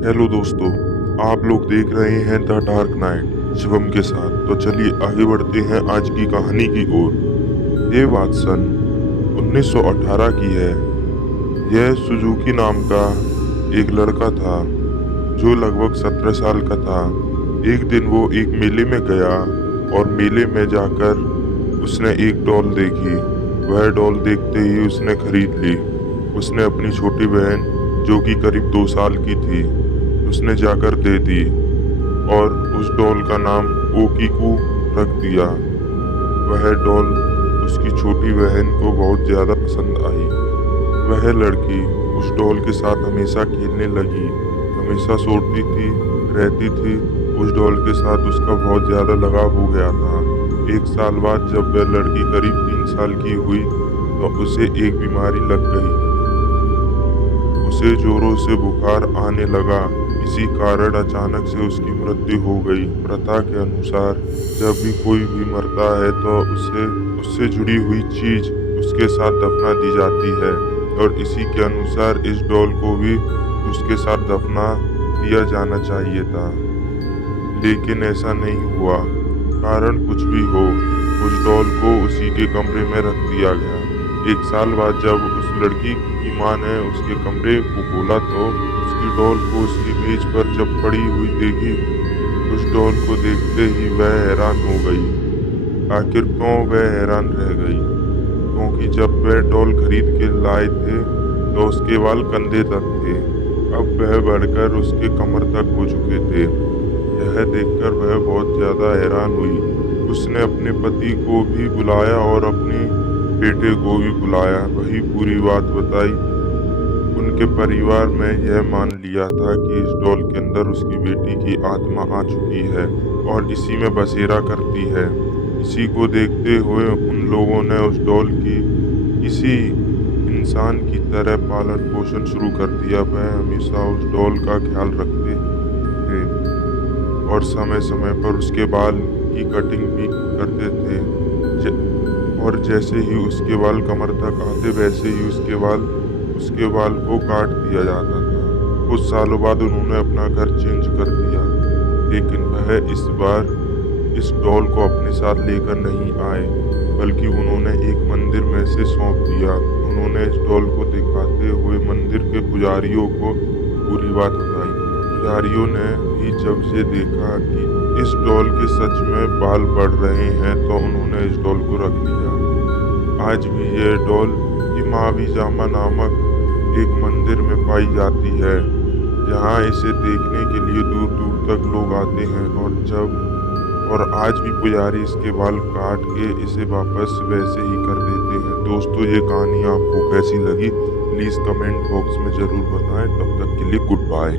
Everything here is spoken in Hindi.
हेलो दोस्तों, आप लोग देख रहे हैं द डार्क नाइट शिवम के साथ। तो चलिए आगे बढ़ते हैं आज की कहानी की ओर। ये बात सन 1918 की है। यह सुजुकी नाम का एक लड़का था जो लगभग 17 साल का था। एक दिन वो एक मेले में गया और मेले में जाकर उसने एक डॉल देखी। वह डॉल देखते ही उसने खरीद ली। उसने अपनी छोटी बहन जो कि करीब 2 साल की थी उसने जाकर दे दी और उस डॉल का नाम ओकीकू रख दिया। वह डॉल उसकी छोटी बहन को बहुत ज़्यादा पसंद आई। वह लड़की उस डॉल के साथ हमेशा खेलने लगी, हमेशा सोती थी, रहती थी। उस डॉल के साथ उसका बहुत ज़्यादा लगाव हो गया था। एक साल बाद जब वह लड़की करीब 3 साल की हुई तो उसे एक बीमारी लग गई। उसे जोरों से बुखार आने लगा। इसी कारण अचानक से उसकी मृत्यु हो गई। प्रथा के अनुसार जब भी कोई भी मरता है तो उसे उससे जुड़ी हुई चीज उसके साथ दफना दी जाती है और इसी के अनुसार इस डॉल को भी उसके साथ दफना दिया जाना चाहिए था। लेकिन ऐसा नहीं हुआ। कारण कुछ भी हो, उस डॉल को उसी के कमरे में रख दिया गया। एक साल बाद जब उस लड़की की माँ ने उसके कमरे को खोला तो उसकी डॉल को उसकी मेज पर जब पड़ी हुई देखी। उस डॉल को देखते ही वह हैरान हो गई। आखिर क्यों वह हैरान रह गई? क्योंकि जब वह डॉल खरीद के लाए थे तो उसके बाल कंधे तक थे। अब वह बढ़कर उसके कमर तक हो चुके थे। यह देखकर वह बहुत ज्यादा हैरान हुई। उसने अपने पति को भी बुलाया और अपने बेटे को भी बुलाया, वही पूरी बात बताई। उनके परिवार में यह मान लिया था कि इस डॉल के अंदर उसकी बेटी की आत्मा आ चुकी है और इसी में बसेरा करती है। इसी को देखते हुए उन लोगों ने उस डॉल की किसी इंसान की तरह पालन पोषण शुरू कर दिया। वह हमेशा उस डॉल का ख्याल रखते थे और समय समय पर उसके बाल की कटिंग भी करते थे। और जैसे ही उसके बाल कमर तक आते वैसे ही उसके बाल को काट दिया जाता था। कुछ सालों बाद उन्होंने अपना घर चेंज कर दिया, लेकिन वह इस बार इस डॉल को अपने साथ लेकर नहीं आए, बल्कि उन्होंने एक मंदिर में से सौंप दिया। उन्होंने इस डॉल को दिखाते हुए मंदिर के पुजारियों को पूरी बात बताई। पुजारियों ने भी जब से देखा कि इस डॉल के सच में बाल बढ़ रहे हैं तो उन्होंने इस डॉल को रख लिया। आज भी यह डॉल इमामी जामा नामक एक मंदिर में पाई जाती है, जहां इसे देखने के लिए दूर दूर तक लोग आते हैं। और आज भी पुजारी इसके बाल काट के इसे वापस वैसे ही कर देते हैं। दोस्तों, ये कहानी आपको कैसी लगी प्लीज़ कमेंट बॉक्स में ज़रूर बताएं। तब तक के लिए गुड बाय।